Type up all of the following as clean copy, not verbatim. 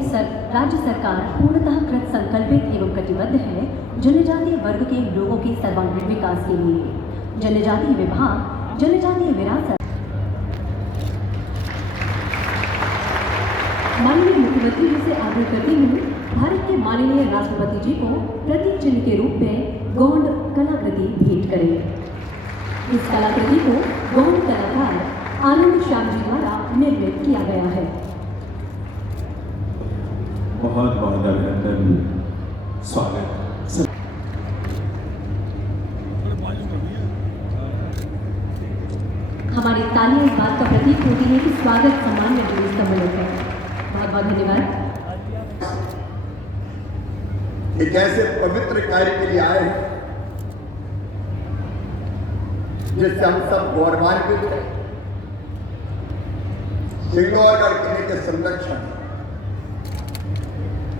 राज्य सरकार पूर्णतः कृत संकल्पित एवं कटिबद्ध है जनजातीय वर्ग के लोगों के सर्वांगीण विकास के लिए। जनजातीय विभाग जनजातीय विरासत। माननीय मुख्यमंत्री जी से आग्रह करती हूँ भारत के माननीय राष्ट्रपति जी को प्रतीक चिन्ह के रूप में गौंड कलाकृति भेंट करें। इस कलाकृति को गौंड कलाकार आनंद श्याम जी द्वारा निर्मित किया गया है। बहुत बहुत अभिनंदन, स्वागत। हमारी तालियां इस बात का प्रतीक होती है कि स्वागत सम्मान में जुड़ी सम्मिलित है। बहुत बहुत धन्यवाद। एक ऐसे पवित्र कार्य के लिए आए हैं जिससे हम सब गौरवान्वित हैं। सिंगौरगढ़ किले के संरक्षण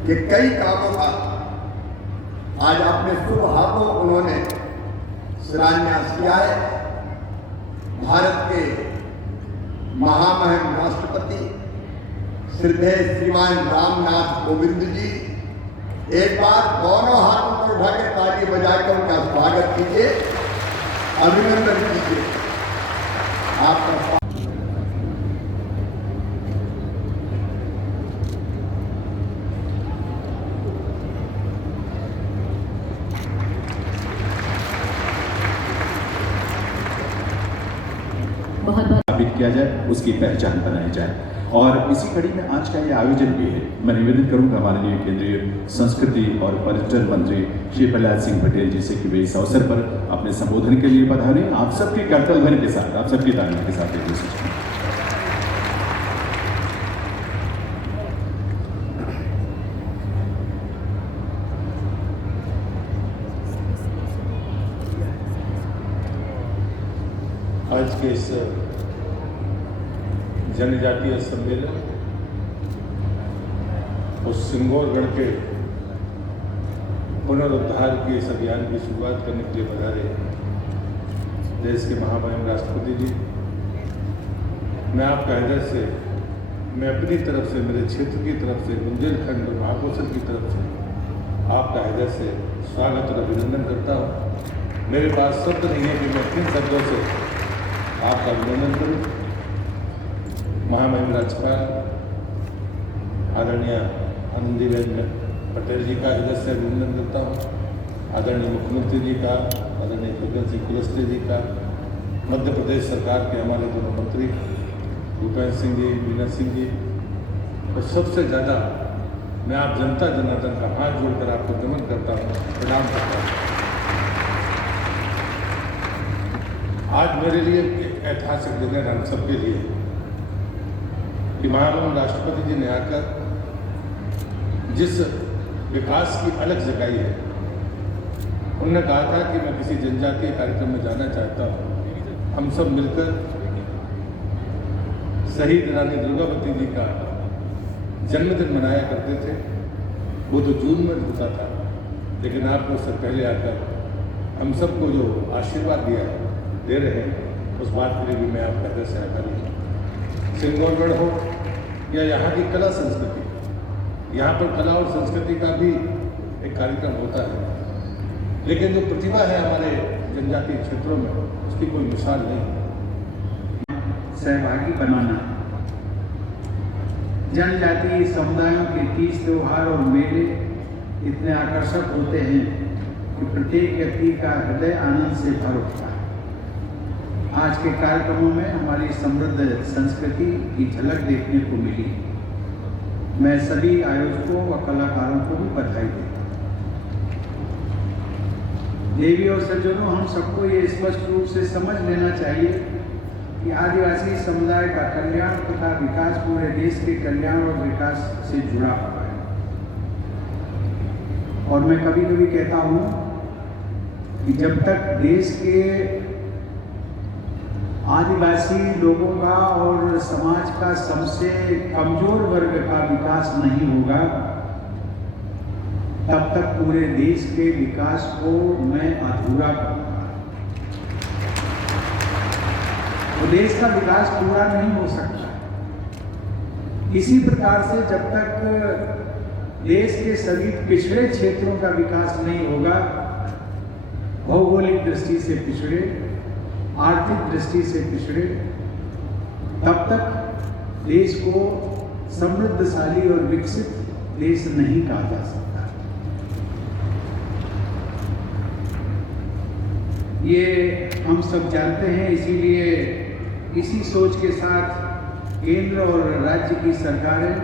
के कई कामों का आज अपने शुभ हाथों उन्होंने शिलान्यास किया है। भारत के महामहिम राष्ट्रपति श्रद्धेय श्रीमान रामनाथ कोविंद जी, एक बार दोनों हाथों को उठाकर ताली बजाकर उनका स्वागत कीजिए, अभिनंदन कीजिए। आपका स्थापित किया जाए, उसकी पहचान बनाई जाए। और इसी कड़ी में आज का ये आयोजन भी है। मैं निवेदन करूंगा माननीय केंद्रीय संस्कृति और पर्यटन मंत्री श्री प्रहलाद सिंह पटेल जी से कि वे इस अवसर पर अपने संबोधन के लिए पधारें। आप सबकी करतल ध्वनि के साथ, आप सबकी तालियों के साथ ये सूचना। आज के इस जनजातीय सम्मेलन और सिंगौरगढ़ के पुनरुद्धार के इस अभियान की शुरुआत करने के लिए पधारे देश के महामहिम राष्ट्रपति जी, मैं आपका हृदय से, मैं अपनी तरफ से, मेरे क्षेत्र की तरफ से, बुंदेलखंड और महाकोशल की तरफ से आपका हृदय से स्वागत और अभिनंदन करता हूँ। मेरे पास शब्द नहीं है कि मैं किन शब्दों से आपका अभिनंदन करूँ। महामहिम राज्यपाल आदरणीय आनंदीबेन पटेल जी का हृदय से अभिनंदन करता हूँ। आदरणीय मुख्यमंत्री जी का, आदरणीय फग्गन सिंह कुलस्ते जी का, मध्य प्रदेश सरकार के हमारे दोनों मंत्री भूपेंद्र सिंह जी, मीना सिंह जी, और सबसे ज़्यादा मैं आप जनता जनार्दन का हाथ जोड़कर आपको नमन करता हूँ, प्रणाम करता हूँ। आज मेरे लिए एक ऐतिहासिक दिन है, हम सबके लिए, कि महामहिम राष्ट्रपति जी ने आकर जिस विकास की अलग जगाई है, उन्होंने कहा था कि मैं किसी जनजातीय कार्यक्रम में जाना चाहता हूँ। हम सब मिलकर शहीद रानी दुर्गावती जी का जन्मदिन मनाया करते थे। वो तो जून में होता था, लेकिन आपने उससे पहले आकर हम सबको जो आशीर्वाद दे रहे हैं, उस बात के लिए भी मैं आपका हृदय से आभारी हूँ। सिंगौरगढ़ हो या यहाँ की कला संस्कृति, यहाँ पर कला और संस्कृति का भी एक कार्यक्रम होता है, लेकिन जो प्रतिभा है हमारे जनजातीय क्षेत्रों में, उसकी कोई मिसाल नहीं। सहभागी बनाना, जनजातीय समुदायों के तीज त्योहार और मेले इतने आकर्षक होते हैं कि प्रत्येक व्यक्ति का हृदय आनंद से भर उठता है। आज के कार्यक्रमों में हमारी समृद्ध संस्कृति की झलक देखने को मिली। मैं सभी आयोजकों व कलाकारों को भी बधाई देता हूँ। देवी और सज्जनों, हम सबको ये स्पष्ट रूप से समझ लेना चाहिए कि आदिवासी समुदाय का कल्याण तथा विकास पूरे देश के कल्याण और विकास से जुड़ा हुआ है। और मैं कभी कभी कहता हूँ कि जब तक देश के आदिवासी लोगों का और समाज का सबसे कमजोर वर्ग का विकास नहीं होगा, तब तक पूरे देश के विकास को मैं अधूरा कहूँगा। तो देश का विकास पूरा नहीं हो सकता। इसी प्रकार से जब तक देश के सभी पिछड़े क्षेत्रों का विकास नहीं होगा, भौगोलिक दृष्टि से पिछड़े, आर्थिक दृष्टि से पिछड़े, तब तक देश को समृद्धशाली और विकसित देश नहीं कहा जा सकता। ये हम सब जानते हैं, इसीलिए इसी सोच के साथ केंद्र और राज्य की सरकारें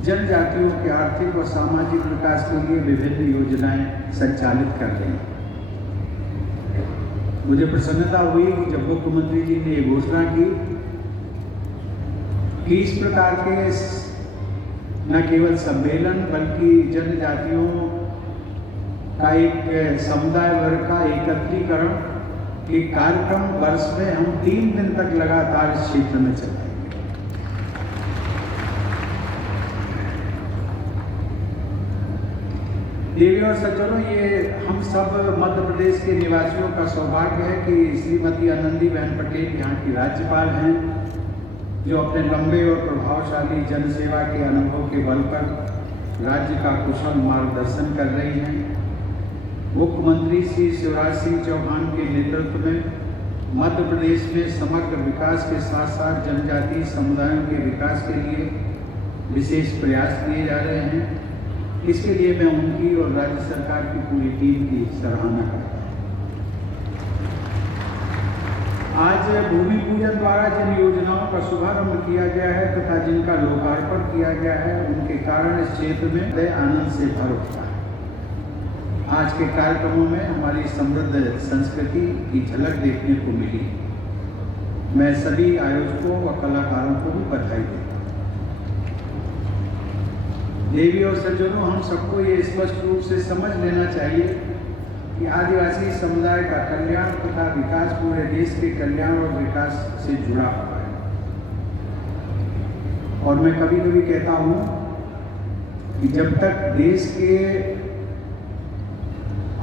जनजातियों के आर्थिक और सामाजिक विकास के लिए विभिन्न योजनाएं संचालित कर रही हैं। मुझे प्रसन्नता हुई कि जब मुख्यमंत्री जी ने ये घोषणा की कि इस प्रकार के न केवल सम्मेलन बल्कि जनजातियों का एक समुदाय वर्ग का एकत्रीकरण के कार्यक्रम वर्ष में हम 3 दिन तक लगातार इस क्षेत्र में चलाएंगे। देवी और सज्जनों, ये हम सब मध्य प्रदेश के निवासियों का सौभाग्य है कि श्रीमती आनंदीबेन पटेल यहाँ की राज्यपाल हैं, जो अपने लंबे और प्रभावशाली जनसेवा के अनुभव के बल पर राज्य का कुशल मार्गदर्शन कर रही हैं। मुख्यमंत्री श्री शिवराज सिंह चौहान के नेतृत्व में मध्य प्रदेश में समग्र विकास के साथ साथ जनजातीय समुदायों के विकास के लिए विशेष प्रयास किए जा रहे हैं। इसके लिए मैं उनकी और राज्य सरकार की पूरी टीम की सराहना करता हूँ। आज भूमि पूजन द्वारा जिन योजनाओं का शुभारंभ किया गया है तथा जिनका लोकार्पण किया गया है, उनके कारण इस क्षेत्र में बड़े आनंद से भर उठा है। आज के कार्यक्रमों में हमारी समृद्ध संस्कृति की झलक देखने को मिली। मैं सभी आयोजकों व कलाकारों को भी बधाई देता हूँ। देवी और सज्जनों, हम सबको ये स्पष्ट रूप से समझ लेना चाहिए कि आदिवासी समुदाय का कल्याण तथा विकास पूरे देश के कल्याण और विकास से जुड़ा हुआ है। और मैं कभी कभी कहता हूँ कि जब तक देश के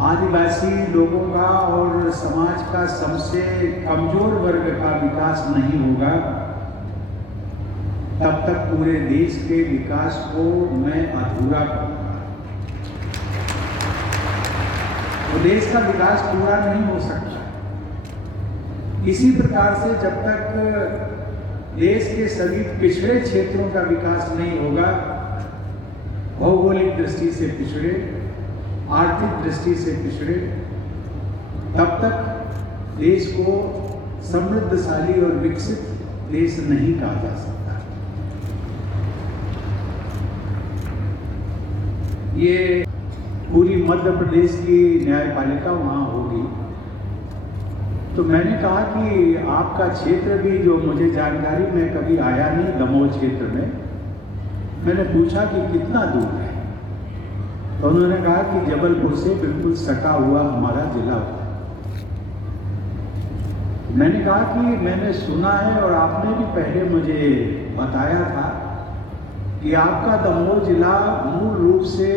आदिवासी लोगों का और समाज का सबसे कमजोर वर्ग का विकास नहीं होगा, तब तक पूरे देश के विकास को मैं अधूरा कहूँगा। तो देश का विकास पूरा नहीं हो सकता। इसी प्रकार से जब तक देश के सभी पिछड़े क्षेत्रों का विकास नहीं होगा, भौगोलिक दृष्टि से पिछड़े, आर्थिक दृष्टि से पिछड़े, तब तक देश को समृद्धशाली और विकसित देश नहीं कहा जा सकता। ये पूरी मध्य प्रदेश की न्यायपालिका वहाँ होगी। तो मैंने कहा कि आपका क्षेत्र भी, जो मुझे जानकारी में कभी आया नहीं, दमोह क्षेत्र में, मैंने पूछा कि कितना दूर है, तो उन्होंने कहा कि जबलपुर से बिल्कुल सटा हुआ हमारा जिला होता है। मैंने कहा कि मैंने सुना है और आपने भी पहले मुझे बताया था कि आपका दमोह जिला मूल रूप से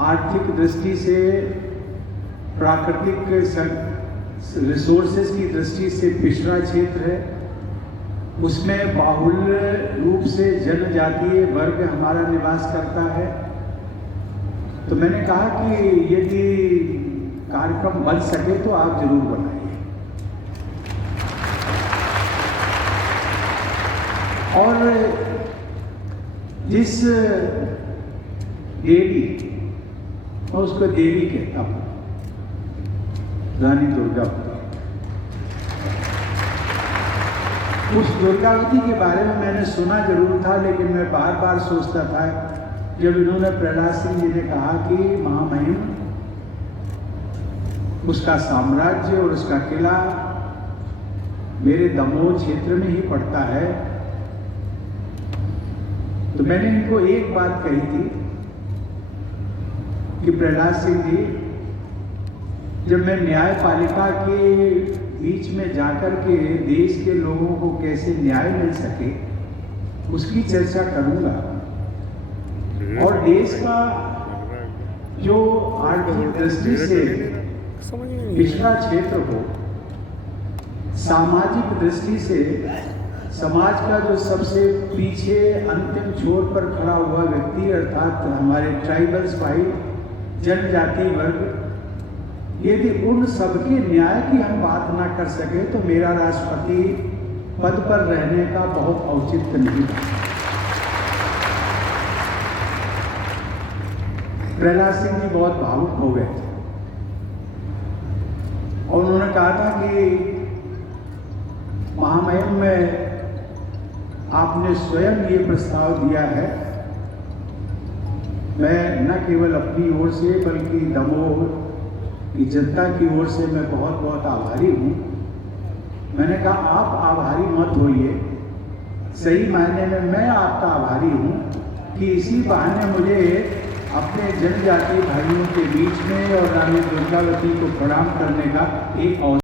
आर्थिक दृष्टि से, प्राकृतिक रिसोर्सेज की दृष्टि से पिछड़ा क्षेत्र है। उसमें बाहुल्य रूप से जनजातीय वर्ग हमारा निवास करता है। तो मैंने कहा कि यदि कार्यक्रम बन सके तो आप जरूर बनाइए। और जिस देवी, मैं उसको देवी कहता हूँ, रानी दुर्गावती, उस दुर्गावती के बारे में मैंने सुना जरूर था, लेकिन मैं बार बार सोचता था, जब इन्होंने प्रहलाद सिंह जी ने कहा कि महामहिम, उसका साम्राज्य और उसका किला मेरे दमोह क्षेत्र में ही पड़ता है, तो मैंने इनको एक बात कही थी कि प्रहलाद सिंह जी, जब मैं न्यायपालिका के बीच में जाकर के देश के लोगों को कैसे न्याय मिल सके उसकी चर्चा करूंगा, और देश का जो आर्थिक दृष्टि से पिछड़ा क्षेत्र हो, सामाजिक दृष्टि से समाज का जो सबसे पीछे अंतिम छोर पर खड़ा हुआ व्यक्ति अर्थात हमारे ट्राइबल्स भाई, जनजाति वर्ग, यदि उन सबके न्याय की हम बात ना कर सके तो मेरा राष्ट्रपति पद पर रहने का बहुत औचित्य नहीं था। प्रहलाद सिंह जी बहुत भावुक हो गए थे और उन्होंने कहा था कि महामहिम में आपने स्वयं ये प्रस्ताव दिया है, मैं न केवल अपनी ओर से बल्कि दमोह की जनता की ओर से मैं बहुत बहुत आभारी हूँ। मैंने कहा आप आभारी मत होइए, सही मायने में मैं आपका आभारी हूँ कि इसी बहाने मुझे अपने जनजातीय भाइयों के बीच में और रानी दुर्गावती को प्रणाम करने का एक अवसर